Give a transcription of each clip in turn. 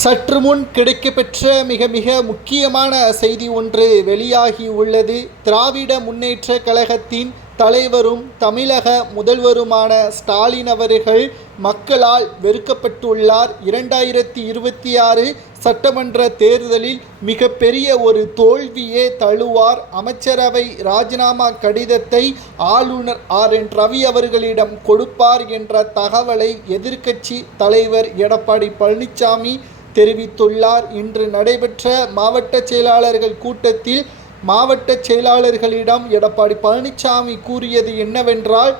சற்று முன் கிடைக்கப்பெற்ற மிக மிக முக்கியமான செய்தி ஒன்று வெளியாகி உள்ளது. திராவிட முன்னேற்ற கழகத்தின் தலைவரும் தமிழக முதல்வருமான ஸ்டாலின் அவர்கள் மக்களால் வெறுக்கப்பட்டுள்ளார். 2026 சட்டமன்ற தேர்தலில் மிகப்பெரிய ஒரு தோல்வியே தழுவார். அமைச்சரவை ராஜினாமா கடிதத்தை ஆளுநர் RN ரவி அவர்களிடம் கொடுப்பார் என்ற தகவலை எதிர்க்கட்சி தலைவர் எடப்பாடி பழனிசாமி தெரிவித்துள்ளார். இன்று நடைபெற்ற மாவட்ட செயலாளர்கள் கூட்டத்தில் மாவட்ட செயலாளர்களிடம் எடப்பாடி பழனிசாமி கூறியது என்னவென்றால்,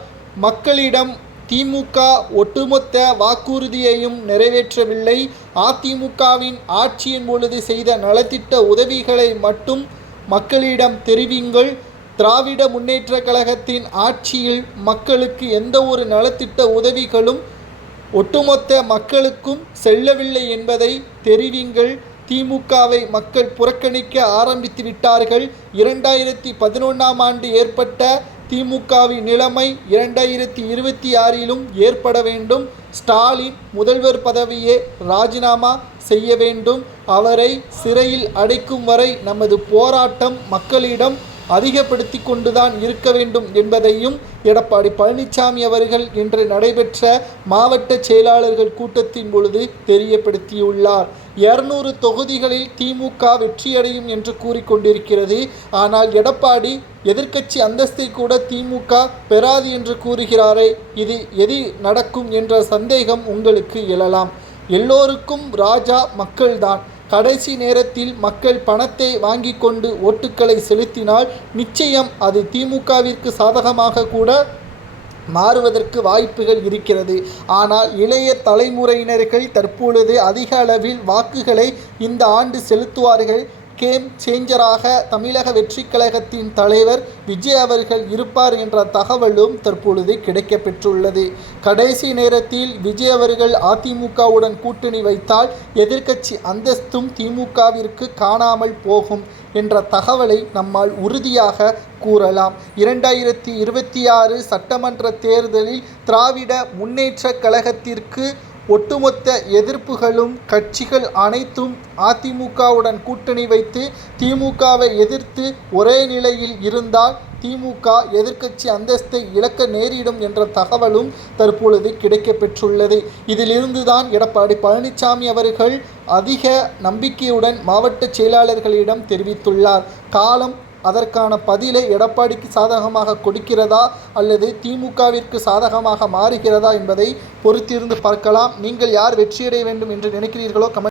மக்களிடம் திமுக ஒட்டுமொத்த வாக்குறுதியையும் நிறைவேற்றவில்லை. அதிமுகவின் ஆட்சியின் பொழுது செய்த நலத்திட்ட உதவிகளை மட்டும் மக்களிடம் தெரிவிங்கள். திராவிட முன்னேற்ற கழகத்தின் ஆட்சியில் மக்களுக்கு எந்த ஒரு நலத்திட்ட உதவிகளும் ஒட்டுமொத்த மக்களுக்கும் செல்லவில்லை என்பதை தெரிவிங்கள். திமுகவை மக்கள் புறக்கணிக்க ஆரம்பித்து விட்டார்கள். 2011ஆம் ஆண்டு ஏற்பட்ட திமுகவின் நிலைமை 2026லும் ஏற்பட வேண்டும். ஸ்டாலின் முதல்வர் பதவியை ராஜினாமா செய்ய வேண்டும். அவரை சிறையில் அடைக்கும் வரை நமது போராட்டம் மக்களிடம் அதிகப்படுத்தி கொண்டுதான் இருக்க வேண்டும் என்பதையும் எடப்பாடி பழனிசாமி அவர்கள் இன்று நடைபெற்ற மாவட்ட செயலாளர்கள் கூட்டத்தின் பொழுது தெரியப்படுத்தியுள்ளார். 200 தொகுதிகளில் திமுக வெற்றியடையும் என்று கூறிக்கொண்டிருக்கிறது. ஆனால் எடப்பாடி எதிர்க்கட்சி அந்தஸ்தை கூட திமுக பெறாது என்று கூறுகிறாரே, இது எது நடக்கும் என்ற சந்தேகம் உங்களுக்கு எழலாம். எல்லோருக்கும் ராஜா மக்கள்தான். கடைசி நேரத்தில் மக்கள் பணத்தை வாங்கி கொண்டு ஓட்டுக்களை செலுத்தினால் நிச்சயம் அது திமுகவிற்கு சாதகமாக கூட மாறுவதற்கு வாய்ப்புகள் இருக்கிறது. ஆனால் இளைய தலைமுறையினர்கள் தற்பொழுது அதிக அளவில் வாக்குகளை இந்த ஆண்டு செலுத்துவார்கள். கேம் சேஞ்சராக தமிழக வெற்றி கழகத்தின் தலைவர் விஜய் அவர்கள் இருப்பார் என்ற தகவலும் தற்பொழுது கிடைக்கப்பெற்றுள்ளது. கடைசி நேரத்தில் விஜய் அவர்கள் அதிமுகவுடன் கூட்டணி வைத்தால் எதிர்க்கட்சி அந்தஸ்தும் திமுகவிற்கு காணாமல் போகும் என்ற தகவலை நம்மால் உறுதியாக கூறலாம். 2026 சட்டமன்ற தேர்தலில் திராவிட முன்னேற்ற கழகத்திற்கு ஒட்டுமொத்த எதிர்ப்புகளும் கட்சிகள் அனைத்தும் அதிமுகவுடன் கூட்டணி வைத்து திமுகவை எதிர்த்து ஒரே நிலையில் இருந்தால் திமுக எதிர்க்கட்சி அந்தஸ்தை இழக்க நேரிடும் என்ற தகவலும் தற்பொழுது கிடைக்கப்பெற்றுள்ளது. இதிலிருந்துதான் எடப்பாடி பழனிசாமி அவர்கள் அதிக நம்பிக்கையுடன் மாவட்ட செயலாளர்களிடம் தெரிவித்துள்ளார். காலம் அதற்கான பதிலை எடப்பாடிக்கு சாதகமாக கொடுக்கிறதா அல்லது திமுகவிற்கு சாதகமாக மாறுகிறதா என்பதை பொறுத்திருந்து பார்க்கலாம். நீங்கள் யார் வெற்றியடைய வேண்டும் என்று நினைக்கிறீர்களோ கமெண்ட்